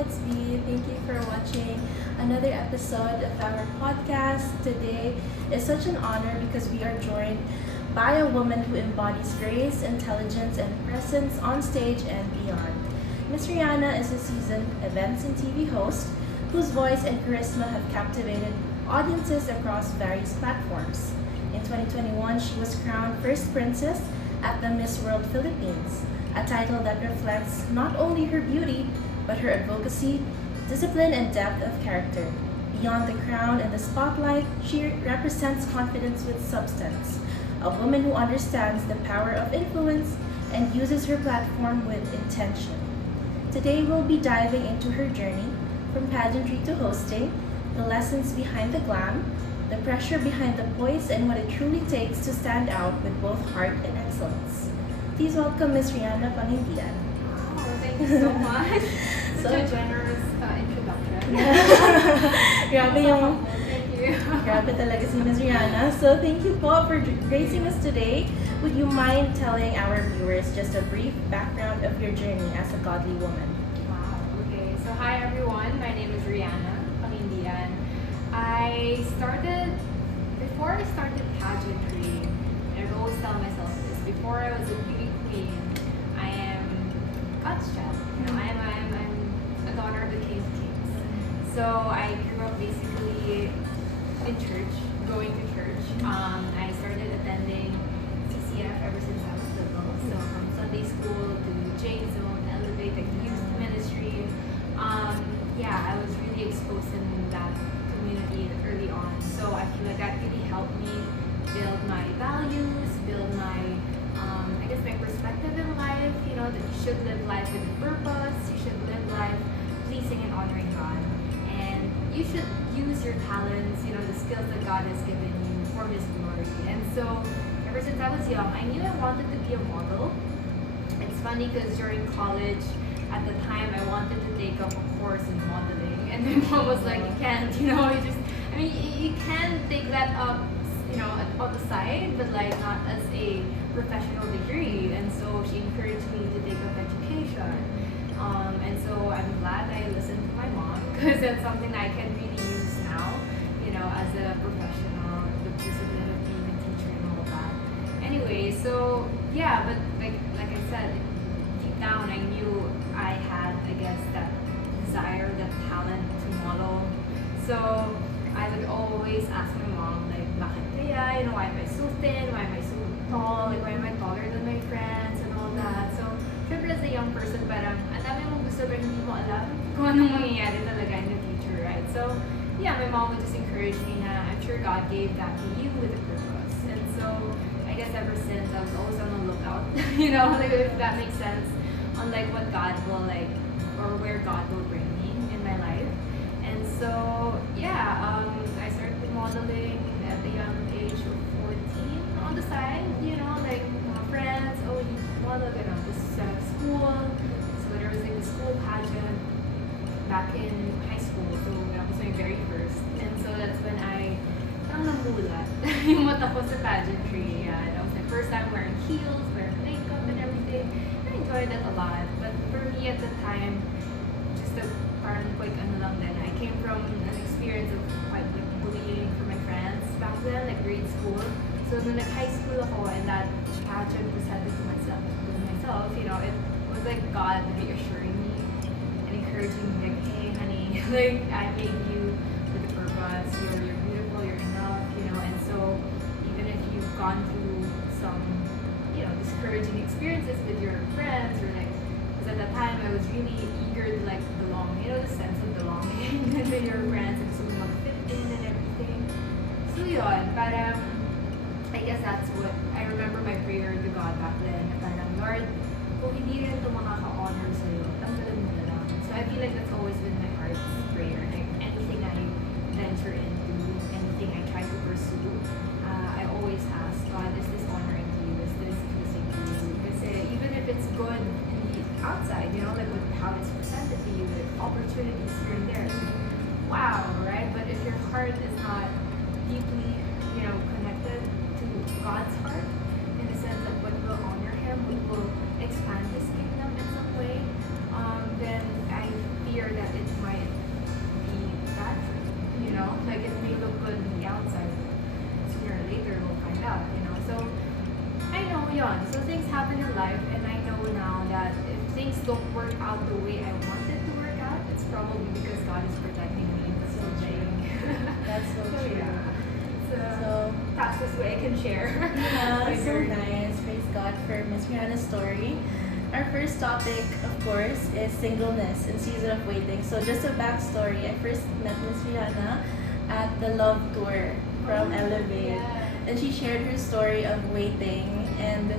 it's B. Thank you for watching another episode of our podcast. Today is such an honor because we are joined by a woman who embodies grace, intelligence, and presence on stage and beyond. Miss Riana is a seasoned events and TV host whose voice and charisma have captivated audiences across various platforms. In 2021, she was crowned First Princess at the Miss World Philippines, a title that reflects not only her beauty, but her advocacy, discipline, and depth of character. Beyond the crown and the spotlight, she represents confidence with substance, a woman who understands the power of influence and uses her platform with intention. Today, we'll be diving into her journey from pageantry to hosting, the lessons behind the glam, the pressure behind the poise, and what it truly takes to stand out with both heart and excellence. Please welcome Miss Riana Pangindian. Oh, thank you so much. Such a generous introduction. Grabe yung, Thank you. grabe talaga si Miss Riana. So thank you po for gracing us today. Would you mind telling our viewers just a brief background of your journey as a godly woman? Wow. Okay. So hi everyone. My name is Riana Pangindian. Before I started pageantry, and I always tell myself this, before I was a beauty queen, I am God's child. I'm a daughter of the King of Kings. So I grew up basically in church, going to church. I started attending CCF ever since I was little. So from Sunday school to J Zone, Elevate, the youth ministry. I was really exposed in that community early on. So I feel like that really helped me build my values, build my my perspective in life, that you should live life with purpose, you should live life pleasing and honoring God. And you should use your talents, the skills that God has given you for His glory. And so ever since I was young, I knew I wanted to be a model. It's funny because during college, at the time, I wanted to take up a course in modeling. And my mom was like, you can't, you can take that up, on the side, but like not as a professional degree. And so she encouraged me to take up education. And so I'm glad I listened to my mom because that's something that I can really use now, as a professional, the discipline of being a teacher and all that. Anyway, so yeah, but like I said, deep down I knew I had, that desire, that talent to model. So I would always ask my mom, like, bakit kaya? Why am I so thin? Why am I so tall? Like, why am I taller than my friends and all that? So, syempre as a young person, parang ang dami mong gusto pero hindi mo alam kung anong mangyayari talaga in the future, right? So, yeah, my mom would just encourage me na I'm sure God gave that to you with a purpose. And so, I guess ever since, I was always on the lookout, if that makes sense, on like what God will or where God will bring me in my life. And so, I started modeling at the young age of 14 on the side, mga friends, oh, you model, this school. So there was like a school pageant back in high school. So that was my very first. And so that's when I parang namulat yung mata ko sa pageantry. Yeah, that was my first time wearing heels, wearing makeup and everything. I enjoyed that a lot. But for me at the time, just a parang quick lang din. I came from an experience of quite bullying from my friends back then, like grade school. So when high school ako and that pageant presented to myself, it was like God reassuring me and encouraging me, like, hey honey, like I made you with a purpose, you're beautiful, you're enough, and so even if you've gone through some, discouraging experiences with your friends or because at that time I was really eager to belong, the sense of belonging with your friends and so fit in and everything. So yun, parang I guess that's what I remember my prayer to God back then. Parang, Lord, kung hindi rin ito makaka-honor sa'yo, tanggalan mo na lang. So I feel like that's always been my heart's prayer. Like anything I venture into, anything I try to pursue, I always ask, God, is this honoring to you? Is this pleasing to you? Because even if it's good in the outside, with how it's presented to you, with opportunities here and there, wow, right? But if your heart is not deeply, connected to God's heart, in the sense that what will honor Him, what will expand His kingdom in some way, then I feel fear that it might be bad for you, you know? Like it may look good on the outside, but sooner or later we'll find out, you know? So I know yon. So things happen in life and I know now that if things don't work out the way I want it to work out, it's probably because God is protecting me. That's so true. That's so true. Yeah. So Fastest way I can share. yeah, My so journey. nice. Praise God for Miss Riana's story. Our first topic, of course, is singleness in season of waiting. So just a backstory. I first met Miss Riana at the Love Tour from Elevate. Yeah. And she shared her story of waiting and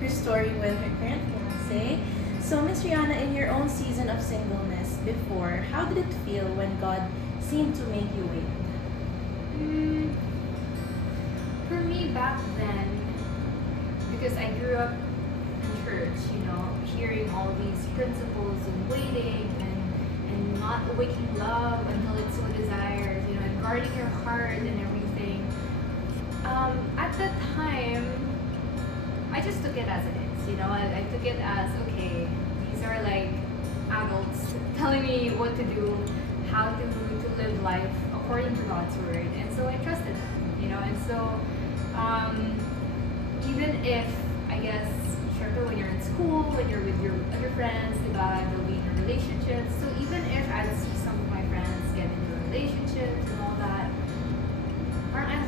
her story with her current fiance. So Miss Riana, in your own season of singleness before, how did it feel when God seemed to make you wait? Mm, for me back then, because I grew up in church, you know, hearing all these principles and waiting and not awaking love until it so desires, you know, and guarding your heart and everything. At the time, I just took it as it is, you know. I took it as okay. These are like adults telling me what to do, how to live life according to God's word, and so I trusted them, you know. And so, even if I guess, sure, when you're in school, when you're with your other friends, diba, they'll be in your relationships. So even if I'd see some of my friends get into relationships and all that, parang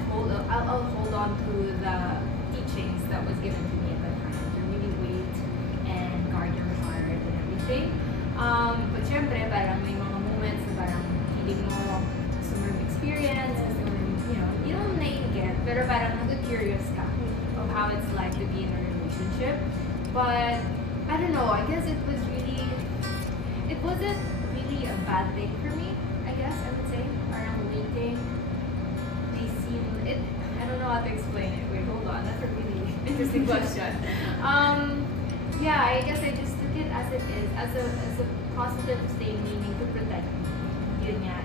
I'll hold on to the teachings that was given to me at that time to really wait and guard your heart and everything. But syempre, parang may mga moments na parang feeling mo gusto mo yung experience, gusto mo yung, you don't naiinggit, pero parang nag-curious ka of how it's like to be in a relationship. But I don't know, I guess it wasn't really a bad thing for me, I guess I would say. Parang waiting, I don't know how to explain it. Wait, hold on, that's a really interesting question. Yeah, I guess I just took it as it is, as a positive thing, meaning to protect me. Yun nga.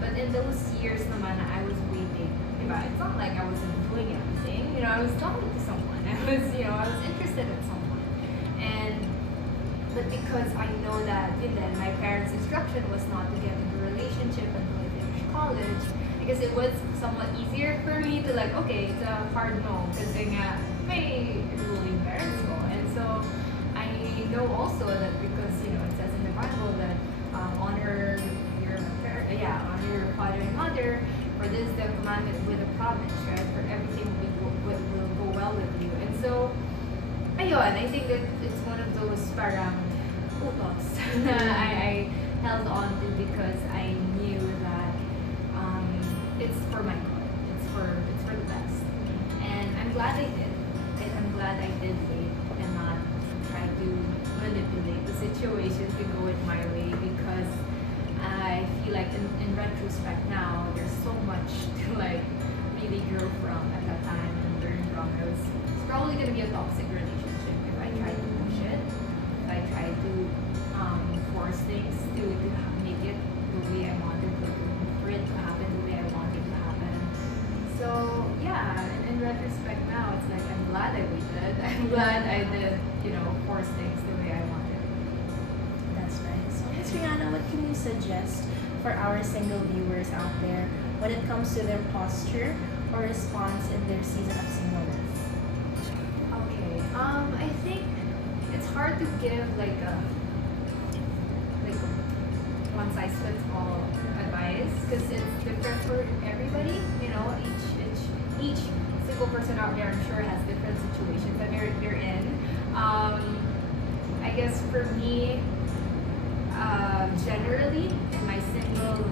But in those years naman na I was waiting, diba? It's not like I wasn't doing anything. You know, I was talking to someone. I was interested in someone. But because I know that, then my parents' instruction was not to get into a relationship until I finished college, because it was somewhat easier for me to like, okay, it's a hard no, because may ruling parents mo. And so I know also that because, it says in the Bible that honor honor your father and mother, for this the commandment with a promise, right? For everything will go well with you. And so, ayun, I think that it's one of those parang utos na I held on to because I knew that it's for my good. It's for the best. And I'm glad I did. And I'm glad I did wait and not try to manipulate the situation to go it my way, because I feel like in retrospect now, there's so much to like really grow from at that time and learn from. It's probably gonna be a toxic relationship if I try to push it, if I try to force things to make it the way I wanted to, for it to happen the way I wanted to happen. So yeah, and in retrospect now, it's like I'm glad I waited. I'm glad I did, force things the way I wanted. That's right. So Miss Riana, what can you suggest for our single viewers out there when it comes to their posture or response in their season of singleness? Okay. I think it's hard to give like one size fits all advice, because it's different for everybody. Each single person out there, I'm sure, has different situations that they're in. I guess for me, generally in my singleness,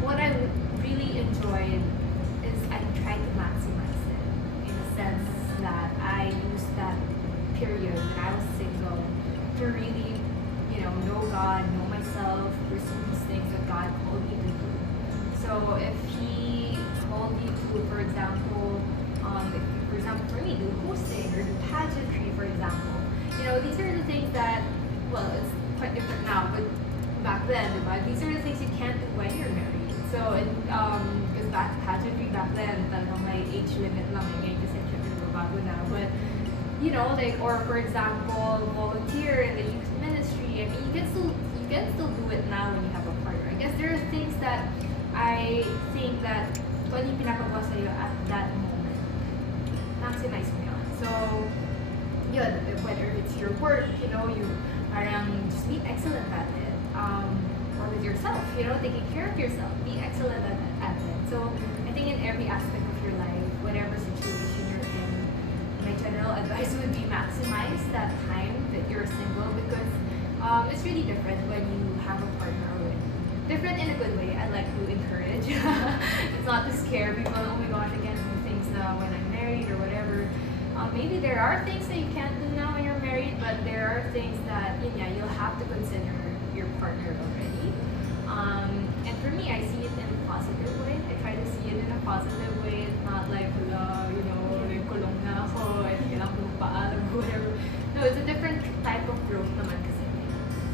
what I really enjoyed is I tried to maximize it, in the sense that I used that period when I was single to really, know God, know myself, pursue these things that God called me to do. So if He called me to, for example, for me, do hosting or do pageantry, for example, these are the things that, well, it's quite different now, but back then, diba, these are the things you can't do when you're married. So, because pageantry back then, talagang may age limit lang, ngayon kasi syempre bago na, but like, or for example, volunteer in the youth ministry. I mean, you can still do it now when you have a partner. I guess there are things that I think that kung ano yung pinapagawa sa'yo at that moment, maximize mo yun. So, yun, whether it's your work, you parang just be excellent at it. Or with yourself, taking care of yourself, be excellent at it. So, I think in every aspect of your life, whatever situation you're in, my general advice would be maximize that time that you're single because it's really different when you have a partner already. Different in a good way. I like to encourage. It's not to scare people. Oh my gosh, I can't do things now when I'm married or whatever. Maybe there are things that you can't do now when you're married, but there are things that you'll have to consider your partner already. And for me, I see it in a positive way. I try to see it in a positive way. It's not like, like kulong na ako and kailangan ko magpaalam or whatever. No, it's a different type of growth naman kasi.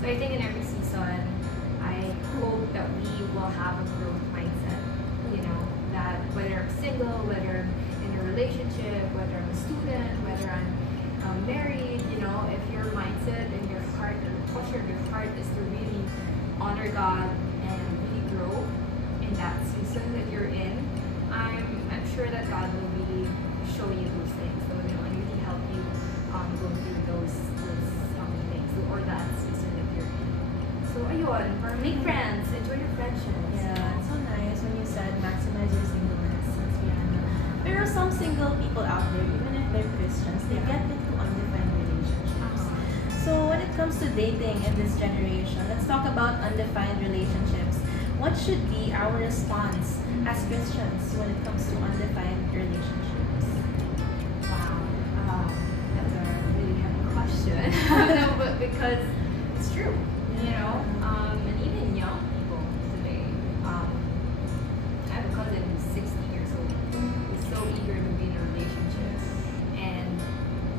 So I think in every season, I hope that we will have a growth mindset. That whether I'm single, whether I'm in a relationship, whether I'm a student, whether I'm married, if your mindset and your heart, or the posture of your heart is to really honor God and really grow in that season that you're in, I'm sure that God will really show you those things. So, and really help you go through those things or that season that you're in. So, ayun, or make friends, enjoy your friendships. Yeah, it's so nice when you said maximize your singleness, since Riana. There are some single people out there, even if they're Christians, they get into undefined relationships. So when it comes to dating in this generation, let's talk about undefined relationships. What should be our response as Christians when it comes to undefined relationships? Wow, that's a really heavy question. No, but because it's true, and even young people today. I have a cousin who's 60 years old. He's so eager to be in a relationship, and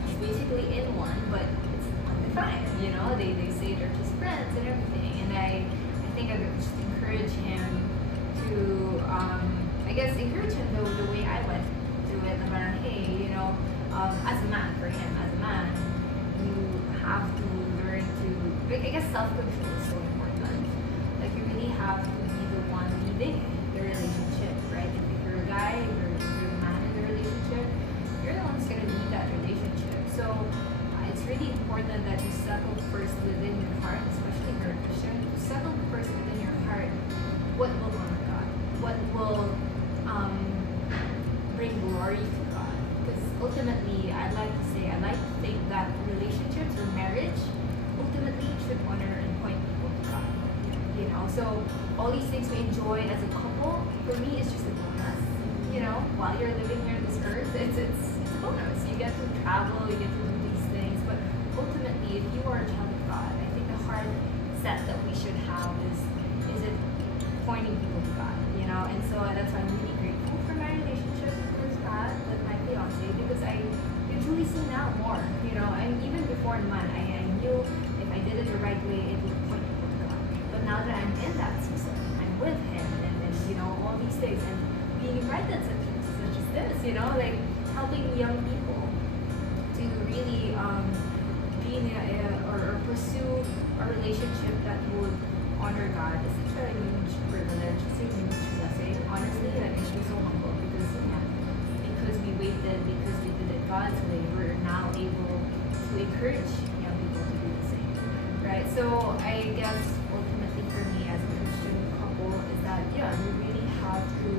he's basically in one, but it's undefined. They say they're just friends and everything, and I think I would just encourage him to, encourage him the way I went through it. About hey, as a man, for him, as a man, you have to learn to, I guess self-control is so important. Like you really have to be the one leading the relationship, right? If you're a guy, if you're a man in the relationship, you're the one who's gonna lead that relationship. So it's really important that you settle first within your heart, especially if you're a Christian, to settle first within your heart what will honor God, what will bring glory to God. Because ultimately, I like to think that relationships or marriage ultimately should honor and point people to God. So all these things we enjoy as a couple, for me, it's just a bonus. While you're living here on this earth, it's a bonus. You get to travel, you get to do these things, but ultimately, if you are a child of God, I think the heart set that we should have is it pointing people to God. And so that's why I'm really grateful for my relationship with God, with my fiance, because I can truly see now more. And even before naman, I knew if I did it the right way, it would point people to God. But now that I'm in that season, I'm with Him, and all these things, and being invited such as this, like helping young people to really be in or pursue a relationship that would honor God is such a huge privilege, it's a huge blessing. Honestly, like I'm just so humble because we waited, because we did it God's way, we're now able to encourage young people to do the same, right? So I guess ultimately for me as a Christian couple is that we really have to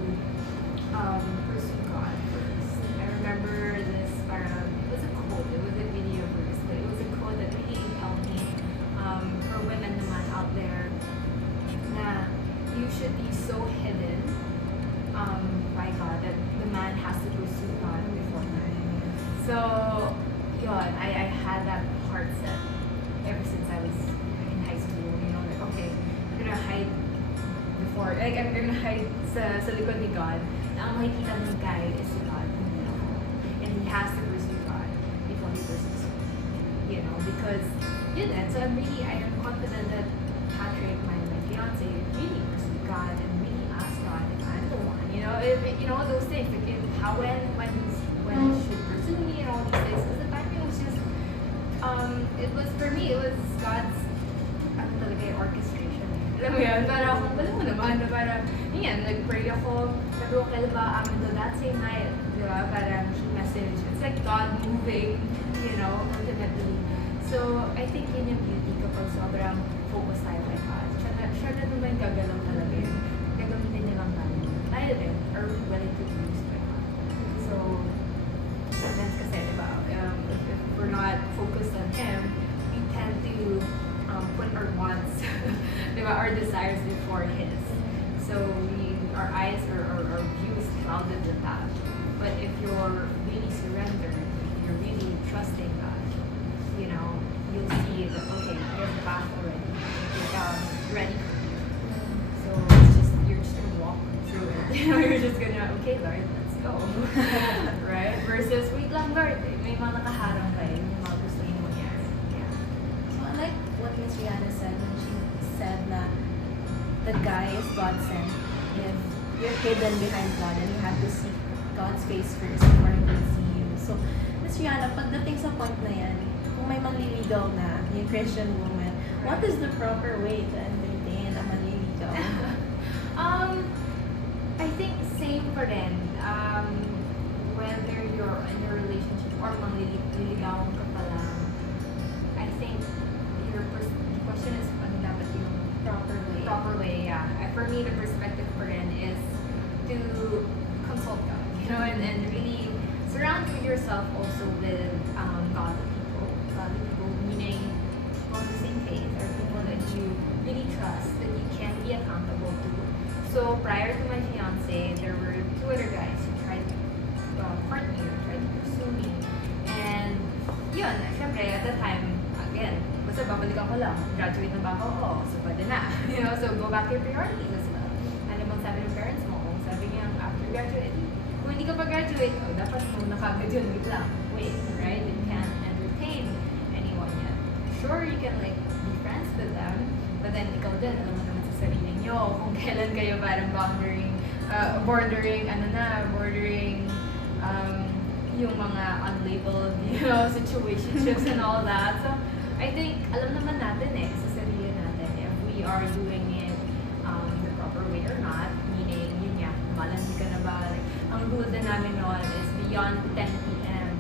pursue God first. I remember this, it was a quote, it was a video verse, but it was a quote that really helped me for women naman out there na you should be so hidden by God that the man has to pursue God before marrying. So, I had that heart set ever since I was in high school. Like, okay, I'm gonna hide I'm gonna hide sa likod ni God. Na ang makikita ng guy is si God, hindi ako. And he has to pursue God before he pursues me. Because so I am confident that Patrick, my fiance, really pursued God and really asked God if I'm the one. Those things. Like when he should pursue me and all these things. Because the time he was it was, for me, it was God's, ano talaga yung orchestration. Alam mo yun, parang, alam mo naman, na parang, yun, nag-pray ako, sabi ko, kailan ba amin to that same night, di ba? Parang, he message. It's like God moving, you know, ultimately. So, I think yun yung beauty kapag sobrang focus tayo kay God. Siya na naman gagalaw talaga yun. Gagamitin niya lang tayo. Tayo din, are we willing to be used by God? So, sometimes kasi, di ba, if we're not focused on Him, we tend to put our wants, di ba, our desires before His. So, our eyes or our views clouded with that. But if you're really surrendered, if you're really trusting God, you know, you'll see that, okay, there's the path already. It's ready for you. So, it's just, you're just gonna walk through it. You know, you're just gonna, okay, Lord, let's go. Right? Versus, wait lang, Lord, may mga nakaharang kayo, may mga gusto yung mangyari. Yeah. So I like what Miss Riana said when she said na the guy is God sent. If you're hidden behind God and you have to seek God's face first before He can see you. So Miss Riana, pagdating sa point na yan, kung may manliligaw na yung Christian woman, what is the proper way to entertain a manliligaw? I think same pa rin. Whether you're in a relationship or manliligaw ka pa lang, I think the question is ano dapat yung proper way, yeah. For me, the perspective pa rin is to consult God, you know, and really surround yourself also with godly people, meaning on the same faith, or people that you really trust, that you can be accountable to. So prior to my fiance, there were two other guys who tried to court me, or tried to pursue me. And yun, syempre at that time, again, basta babalikan ko lang, graduate na ba ako? Oo, so pwede na. You know, so go back to your priorities as well. Ano bang sabi ng parents mo? Kung sabi niya, after graduate, kung hindi ka pa graduate, oh, dapat mo nakagad yun, wait lang. Wait, right? You can't entertain anyone yet. Sure, you can like be friends with them, but then ikaw din, alam mo naman sa sarili nyo, kung kailan kayo parang bordering, yung mga unlabeled, you know, situationships and all that. So, I think, alam naman natin sa sarili natin, if we are doing it the proper way or not, meaning, yun nga, malandi ka na ba, like, ang rule din namin noon is beyond 10 p.m.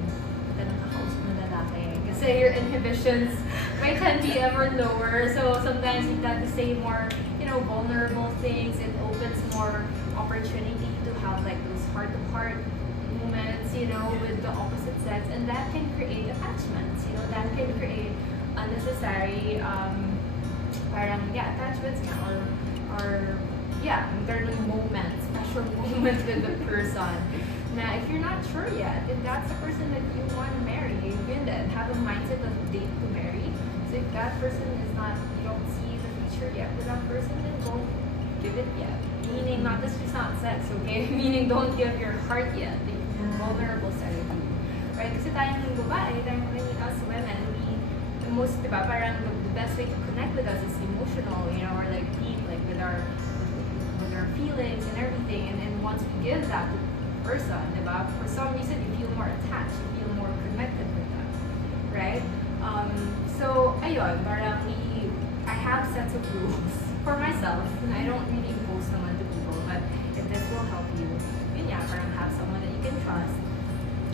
ka nang kakausap ng lalaki. Kasi your inhibitions by 10 p.m. are lower, so sometimes you tend to say more, you know, vulnerable things. It opens more opportunity to have like those heart-to-heart moments, you know, with the opposite sex, and that can create attachments, you know, that can create unnecessary parang attachments nga, or certain moments, special moments with the person. Now, if you're not sure yet, if that's the person that you want to marry, yun then have a mindset of date to marry. So if that person is not, you don't see the future yet with that person, then don't give it yet. Meaning, not just not sex, okay? Meaning, don't give your heart yet. The vulnerable side of you. Right? Kasi tayong babae, us women, the most, diba, parang the best way to connect with us is emotional, you know, or like deep, like with our feelings and everything. And then once we give that to the person, diba, for some reason you feel more attached, you feel more connected with them. Right? So, ayun, parang I have sets of rules for myself. I don't really impose them on to people, but if this will help you, yun yeah, parang have someone that you can trust.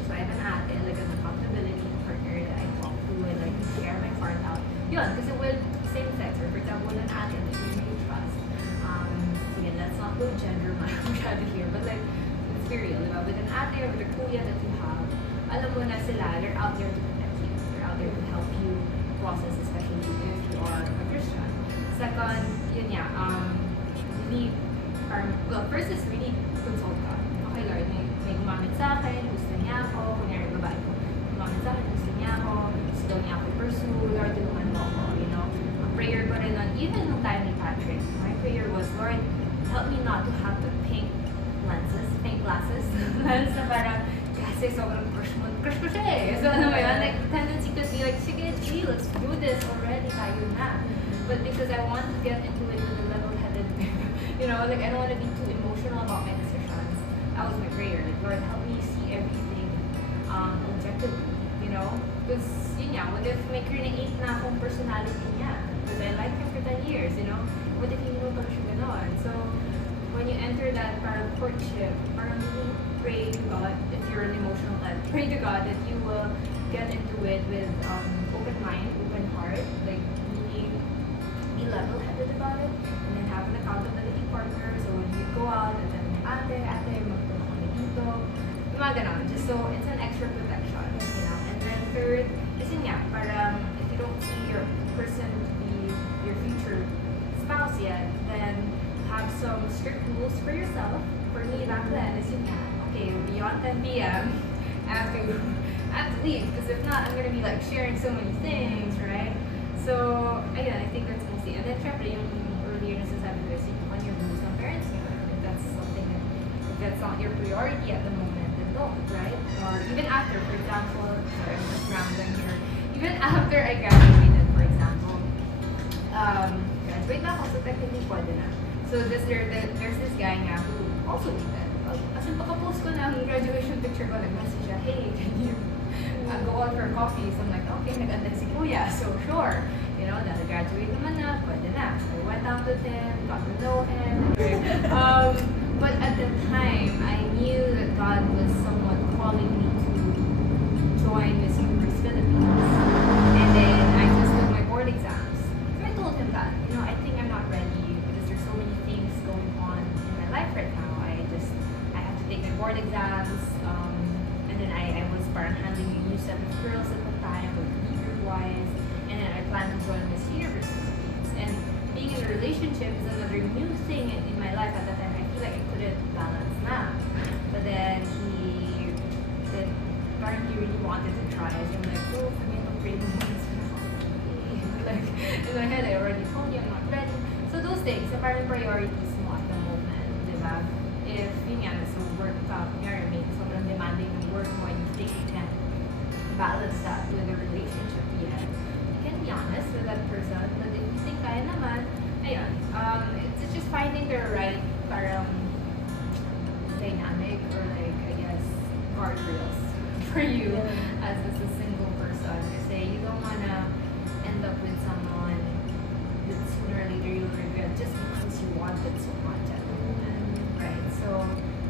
So I have an ate, like an accountability partner that I talk to and like share my heart out. Yun, kasi with same sex, or for example, with an ate that you really trust. Again, let's not go gender masyado here, but like, let's be real, diba? With an ate or with a kuya that you have, alam mo na sila, they're out there to protect you. They're out there to help you process, especially if you are a Christian. Second, yun yeah, really, well, first is really consult God. Okay, Lord, may gumamit sa akin, gusto niya ako, kunyari babae ko, gumamit sa akin, gusto niya ako, gusto daw niya ako i-pursue, Lord, tulungan mo ako, you know. Ang prayer ko rin nun, even nung time ni Patrick, my prayer was, Lord, help me not to have the pink glasses, lens na parang, kasi sobrang crush ko siya eh. So ano ba yun, like, tendency to be like, sige, G, let's do this already, tayo na. But because I want to get into it with a level-headed, you know, like, I don't want to be too emotional about my decisions. That was my prayer, like, Lord, help me see everything objectively, you know? Because, yun niya, what if may create na akong personality niya? Because I liked him for 10 years, you know? What if hindi mo pala siya ganon? So, when you enter that parang courtship, parang really pray to God, if you're an emotional type, pray to God that you will get into it with open mind, open heart, like really be level-headed about it, and then have an accountability partner. So when you go out and then ate, magpunta kami dito, yung mga ganon. Just so it's an extra protection, you know. And then third, kasi nga, parang if you don't see your person to be your future spouse yet, then have some strict rules for yourself. For me back then, is yun nga, okay, beyond 10 p.m., I have to leave, because if not, I'm gonna be like sharing so many things, right? So, again, I think that's mostly, and then syempre, yung earlier nasasabi ko is on your rules ng parents nyo. If that's something that, if that's not your priority at the moment, then don't, right? Or even after, for example, sorry, I'm just rambling here. Even after I graduated, for example, graduate na ako, so technically pwede na. So there's this guy nga who also did that. As in, pagka-post ko na ang graduation picture ko, nag-message siya, hey, can you go out for coffee? So I'm like, okay, nag-attend si Kuya, so sure. You know, na-graduate naman na, pwede na. So I went out with him, got to know him. But at the time, I knew that God was somewhat calling me to join Miss Universe Philippines. And then I just took my board exams. So I told him that, you know, I think I'm not ready because there's so many things going on in my life right now. I have to take my board exams, and then I was parang handling a new set of girls at the time, with group-wise, and then I plan to join Miss Universe Philippines. And being in a relationship is another new thing in my life at that time. I feel like I couldn't balance na. But then parang he really wanted to try. So I'm like, oh, I mean, I'm craving once. Like, in my head, I already told you I'm not ready. So those things, so parang priorities mo at the moment, di ba? If, yun nga, so work ka, kunyari, may sobrang demanding ng work mo and you think you can't balance that with a relationship yet, you can be honest with that person, but if you think kaya naman, ayun, it's just finding the right, parang, dynamic, or like, I guess, guardrails for you as a single person. Kasi you don't wanna end up with someone that sooner or later you'll regret just because you wanted so much at the moment, right? So,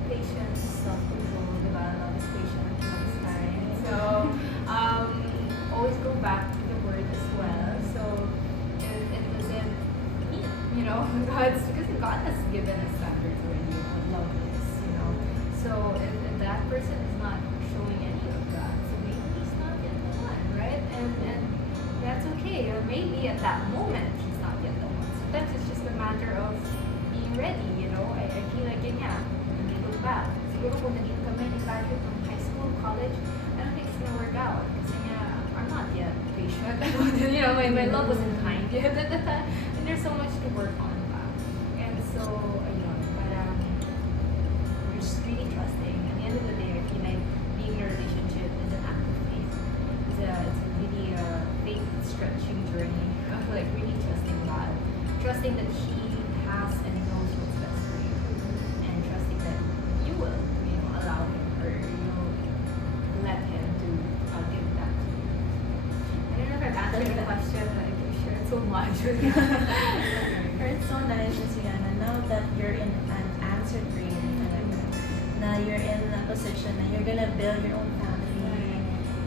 patience, self-control, diba? Love is patient, love is kind. So, always go back to the word as well. So, it wasn't me, you know, because God has given us standards already of what love is, you know. So, if that person is not showing any of that, so maybe he's not yet the one, right? And that's okay. Or maybe at that moment, he's not yet the one. Sometimes it's just a matter of being ready, you know. I feel like yun nga, when we look back, siguro kung naging kami ni graduate from high school, college, I don't think it's gonna work out. Kasi nga, I'm not yet patient. You know, my love wasn't kind yet at the time. And there's so much to work on pa. And so, ayun, parang, we're just really trusting. At the end of the day, I feel like being in a relationship is an act of faith. It's a really faith-stretching journey of like really trusting God. Trusting that He has and knows what's best for you. And trusting that you will, you know, allow Him or you'll let Him to give that to you. I don't know if I've answered the question, but I shared so much with you. It's so nice, Miss Riana, now that you're in an answered prayer talaga, na you're in a position na you're gonna build your own family,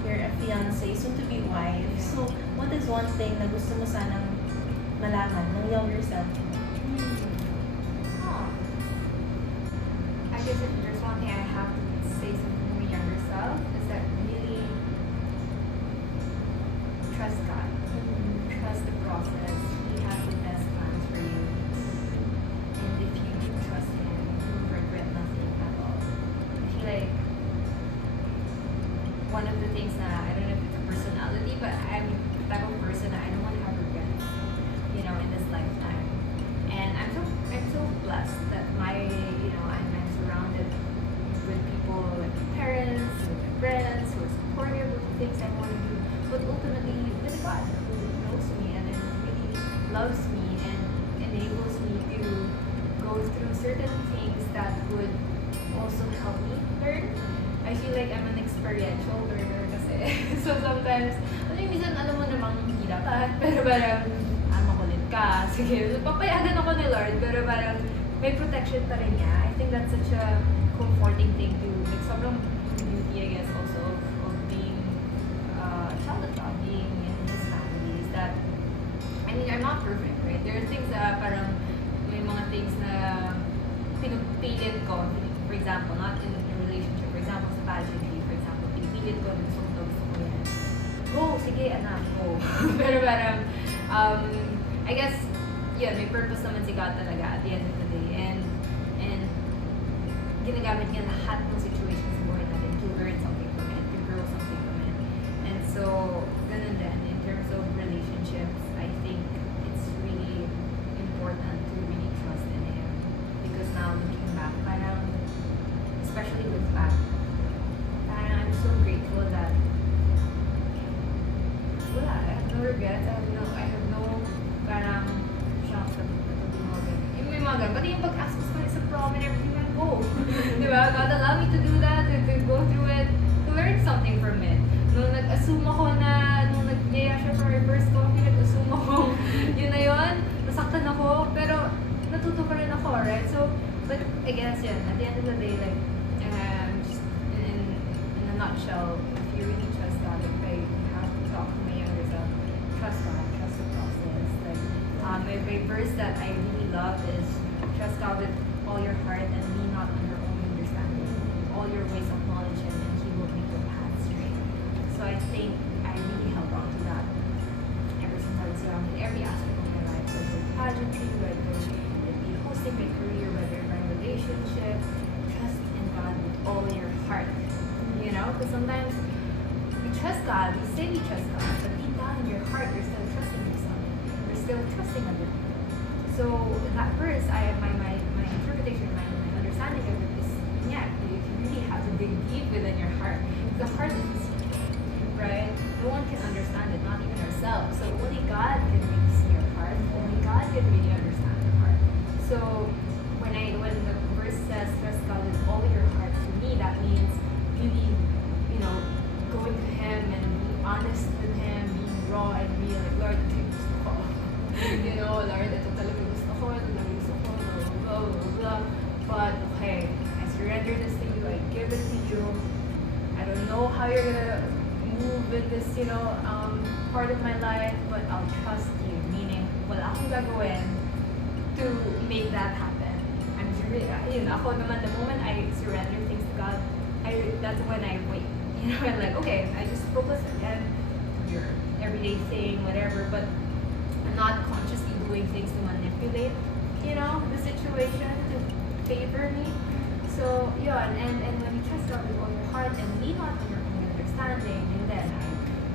you're a fiancé, soon to be wife. So, what is one thing na gusto mo sanang malaman ng younger self? I guess if there's one thing I have to say something to my younger self is that really trust God. Trust the process. He has the best plans for you. And if you do trust Him, you will regret nothing at all. I feel like one of the things na, I don't know if it's a personality, but I'm the type of person that I don't want to have regrets, you know, in this lifetime. And I'm so blessed that I'm surrounded with people like my parents, with my friends who are supportive of the things I want to do, but ultimately with God who knows me and really loves me and enables me to go through certain things that would also help me learn. I feel like I'm an experiential learner kasi. So sometimes, minsan hindi dapat, pero parang, makulit ka, sige, papayagan ako ni Lord, pero parang, may protection pa rin niya. I think that's such a comforting thing to, like, sobrang beauty, I guess, also of being a child of God, being in His family, is that, I mean, I'm not perfect, right? There are things na parang, may mga things na pinupilit ko, for example, not in a relationship, for example, sa pageantry, for example, pinipilit ko, gusto ko yan. Go, sige anak, go. Pero parang, I guess, yun, may purpose naman si God talaga at the end of the day. And ginagamit niya lahat ng situations sa buhay natin to learn something from it, to grow something from it. And so, ganun din, in terms of relationships, I think it's really important to really trust in Him. Because now, looking back, parang, especially with back, parang I'm so grateful that wala, I have no regrets, I have no parang shocks na mga ganun. Yung may mga ganun, pati yung pag-ask ko sa prom and everything, I go. Diba? God allowed me to do that, to go through it, to learn something from it. Nung nag-assume ako na, nung nag-yaya siya for my first coffee, nag-assume ako, yun na yun, nasaktan ako, pero natuto pa rin ako, right? So, but I guess yun, at the end of the day, like, just in a nutshell, if you really trust God, like, I have to talk to my younger self, trust God, trust the process. Like, my verse that I really love is, trust God with all your heart and lean not on your own understanding. All your ways acknowledge Him and He will make your path straight. So I think I really held on to that ever since I was young in every aspect of my life, whether it's pageantry, whether it be hosting my career, whether my relationship. Trust in God with all your heart. You know, because sometimes we trust God, we say we trust God, but deep down in your heart, you're still trusting yourself. You're still trusting other people. So that verse, my interpretation, my understanding of it is, yeah, you really have to dig deep within your heart. The heart is secret, right? No one can understand it, not even ourselves. So only God can really see your heart. Only God can really understand your heart. So when the verse says trust God with all your heart, to me that means really, going to Him and being honest with Him, being raw and real. Like, Lord, ito yung gusto ko. Lord, ito talaga gusto ko, blah, blah, blah. But, okay, I surrender this to you, I give it to you. I don't know how you're gonna move in this, part of my life, but I'll trust you. Meaning, wala akong gagawin to make that happen. I'm really, ako naman, the moment I surrender things to God, that's when I wait. I'm like, okay, I just focus again on your everyday thing, whatever, but I'm not consciously doing things to manipulate, the situation to favor me. So, yun, and when you trust God with all your heart and lean not on your own understanding, and then I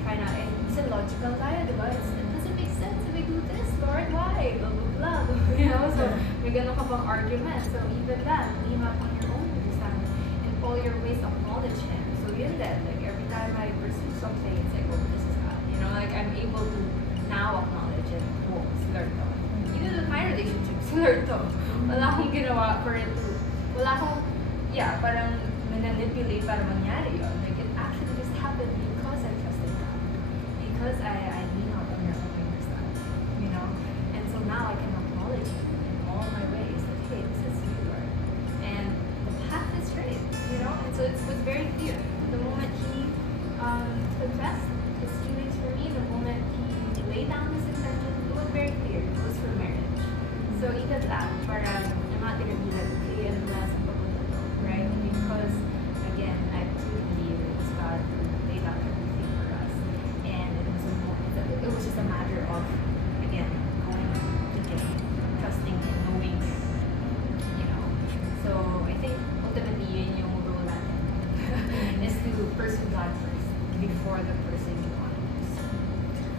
try na, it's illogical tayo, diba? It doesn't make sense if I do this, Lord, why? Blah, blah, blah. So, may ganun ka bang argument. So, even that, lean not on your own understanding, and all your ways acknowledge Him. So, yun then, like, every time I pursue something, it's like, oh, this is God. Like, I'm able to now acknowledge it. Oh, sila to. Even with my relationship, sila to. Wala akong ginawa for it to, wala akong, parang manipulate para mangyari yun. Like, it actually just happened because I trusted God. Because I lean out on your own understanding, And so now I can acknowledge Him in all my ways. That, hey, this is you, Lord. And the path is straight, And so it was very clear. The moment He confessed His feelings for me, the moment He laid down His intentions, it was very clear. It was for marriage. So even that, parang, I'm not gonna be like, okay, and last right? Because again, I truly believe it was God who laid out everything for us, and it was just a matter of, again, going to Him, trusting Him, knowing Him, So I think ultimately yun yung role natin is to pursue God first before the person you want to pursue.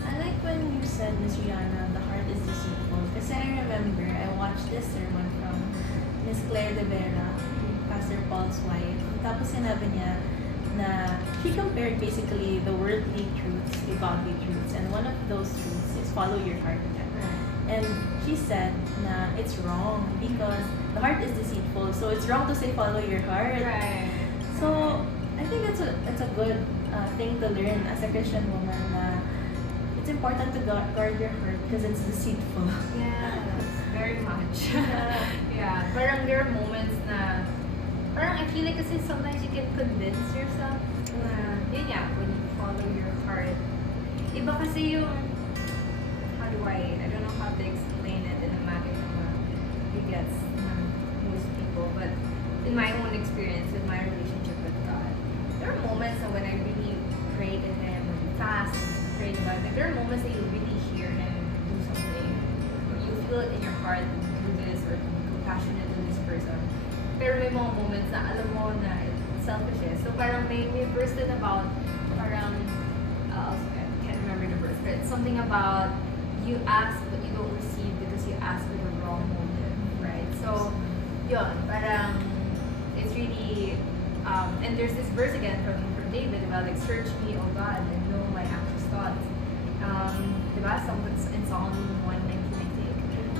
I like when you said, Miss Riana, the heart is deceitful. Kasi I remember, I watched this sermon from Miss Claire de Vera, Pastor Paul's wife. Tapos sinabi niya na she compared basically the worldly truths to godly truths. And one of those truths is follow your heart. And she said na it's wrong because the heart is deceitful. So it's wrong to say follow your heart. Right. So I think it's a good thing to learn as a Christian woman na it's important important to guard your heart because it's deceitful. Yes, very much. Yeah. Yeah, parang there are moments na, parang I feel like kasi sometimes you can convince yourself na, yun nga, when you follow your heart. Iba kasi yung, I don't know how to explain it in a manner na gets most people, but in my own experience with my relationship with God, there are moments that when I really pray to Him and fast and pray to God, like, there are moments that you really hear Him do something. You feel it in your heart, do this or be compassionate to this person. Pero may mga moments na alam mo na it's selfish eh. So parang may verse din about, parang, I can't remember the verse, but it's something about you ask but you don't receive because you ask with the wrong motive, right? So, yun, parang, it's really, and there's this verse again from David about like, search me, O God, and know my anxious thoughts. Diba? In Psalm 119, I think,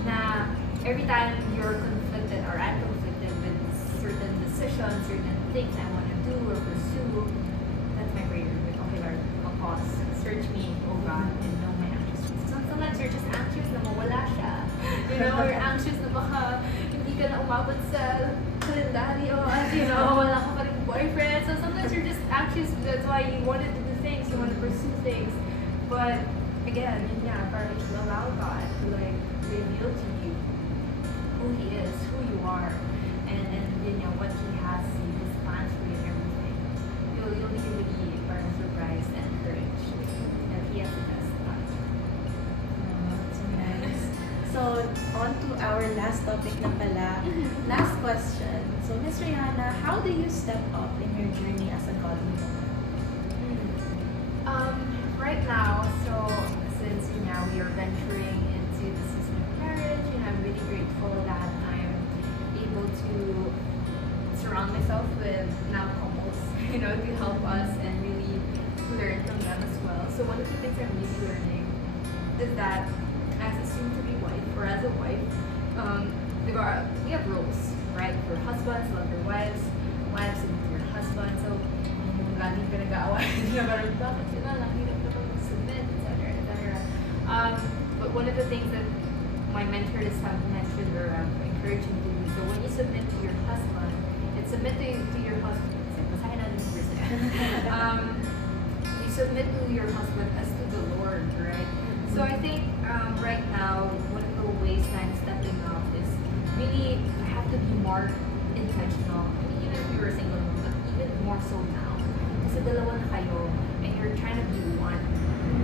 na every time you're conflicted or I'm conflicted with certain decisions, certain things I want to do or pursue, that's my prayer. Like, okay, Lord, I'll pause. Search me, O God, and know my anxious thoughts. Sometimes you're just anxious na mawala siya. You know, you're anxious na baka hindi ka na umabot sa kalendaryo at, you know, wala ka pa rin boyfriend. So sometimes you're just anxious. That's why you want to do the things, you want to pursue things. But again, yeah, parang you allow God to like reveal to you who He is, who you are, and you know what He has, His plans for you and everything. You'll be really parang surprised and encouraged that He has the best plan. That's so nice. So, on to our last topic na pala. Last question. So, Miss Riana, how do you step up in your journey as a godly woman? Right now, so since we are venturing into the season of marriage, I'm really grateful that I'm able to surround myself with now couples, to help us and really learn from them as well. So one of the things I'm really learning is that as a soon-to-be wife or as a wife, we have rules, right? For husbands, love your wives, wives submit to your husband. So laging pinag-aawayan na parang bakit yun na lang, hirap naman mag-submit, etc. But one of the things that my mentors have mentioned or have encouraged me to do, so when you submit to your husband, and submit to your husband, basahin natin yung verse na yan. You submit to your husband as to the Lord, right? So I think right now, one of the ways that I'm stepping up is really, I have to be more intentional. I mean, even if you were single, but even more so now. Kasi dalawa na kayo, and you're trying to be one.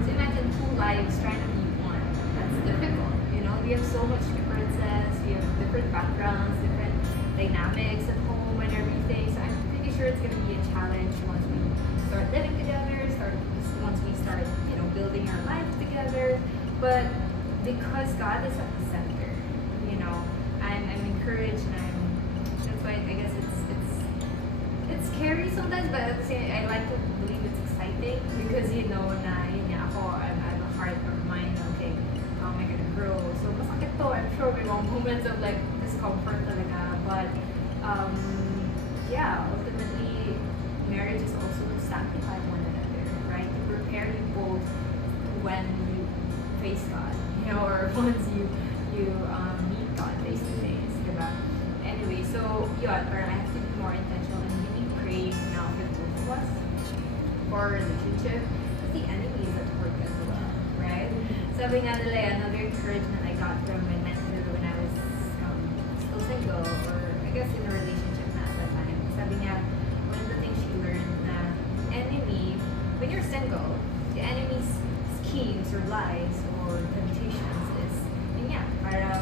So imagine two lives trying to be one. That's difficult, We have so much differences, we have different backgrounds, different dynamics at home and everything. So I'm pretty sure it's going to be a challenge once we start living together, once we start, building our lives together. But because God is at the center, I'm encouraged, and that's why I guess it's scary sometimes, but at the same time, I like to believe it's exciting because na yun nga ako, I have a heart or mind, okay, how am I gonna grow? So masakit to, I'm sure may mga moments of like discomfort talaga, but ultimately marriage is also to sanctify one another, right? To prepare you both when you face God, or once you meet God face to face, diba? Anyway, so I have to be more intentional and really pray now for both of us, for our relationship, because the enemy is at work as well, right? Sabi nga nila, another encouragement I got from my mentor when I was still single, or I guess in a relationship na at that time. Sabi nga, one of the things she learned na enemy, when you're single, the enemy's schemes or lies or temptations is, parang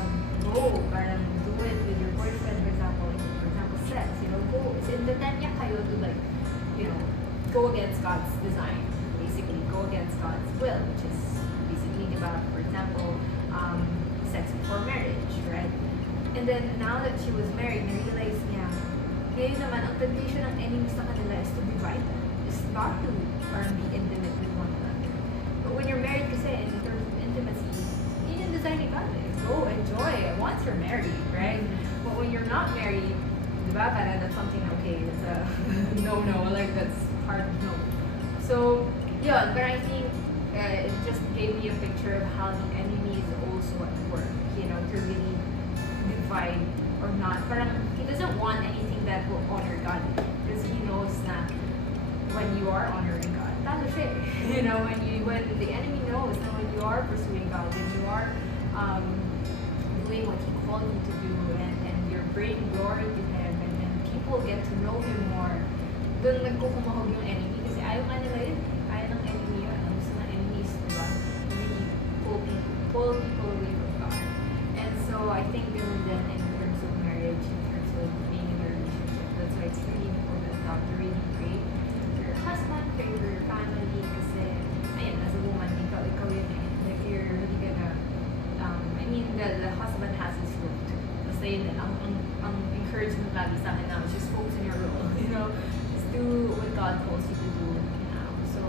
do it with your boyfriend, for example, sex, intend niya kayo to like, go against God's design, basically, go against God's will, which is basically, for example, sex before marriage, right? And then, now that she was married, na-realize niya, ngayon naman, ang temptation ng enemy sa kanila is to divide them, is not to parang be intimate with one another. But when you're married kasi, in terms of intimacy, yun yung design ni God is, go enjoy once you're married, right? But when you're not married, diba, parang that's something, okay, it's a no, like that's hard no. So, but I think just gave me a picture of how the enemy is also at work, to really divide or not. Parang he doesn't want anything that will honor God because he knows that when you are honoring God, talo siya eh. When the enemy knows that when you are pursuing God, when you are doing what He called you to do, and you're bringing glory to Him, and then people get to know Him more, doon nagkukumahog yung enemy kasi ayaw nga nila yun. Ayaw ng enemy yun. Ang gusto ng enemy is, diba, really pull people away from God. And so I think ganun din in terms of marriage, in terms of being in a relationship. That's why it's really important now to really pray for your husband, pray for your family, kasi, ayun, as a woman, ikaw yun eh. Like, you're really gonna, the husband has his role too. Basta yun, ang encouragement lagi sa akin now is just focus on your role, just do what God calls you to do now. So,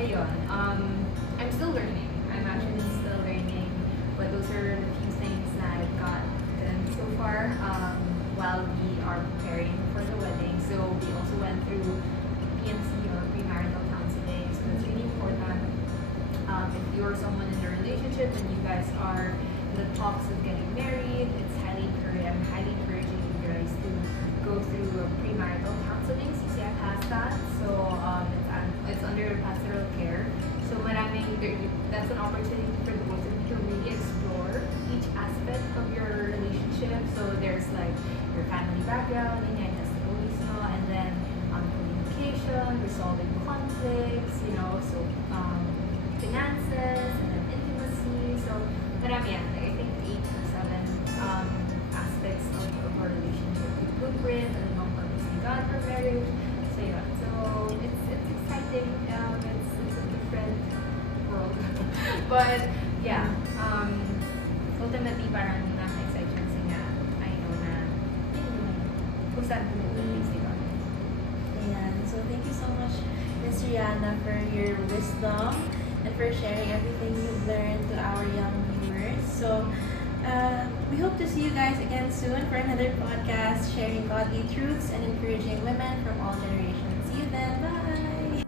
ayun, I'm still learning. I'm actually still learning, but those are the few things that I've gotten so far while we are preparing for the wedding. So we also went through PMC or premarital counseling, so that's really important. If you're someone in a relationship and you guys are in the talks of getting married, I'm highly encouraging you guys to go through premarital counseling. CCI has that, so it's under pastoral care. So that's an opportunity for the both of you to really explore each aspect of your relationship. So there's like your family background, and then communication, resolving conflicts, so finances, and then intimacy. So marami yan. Like, I think 8 or 7 aspects of our relationship. The blueprint and the purpose ni God for marriage. So yeah, so it's exciting. It's a different world. But yeah, ultimately parang nakaka-excite siya kasi nga I know na kung saan pumunta si God. Ayan. So thank you so much, Miss Riana, for your wisdom and for sharing everything you've learned to our young viewers. So we hope to see you guys again soon for another podcast sharing godly truths and encouraging women from all generations. See you then. Bye.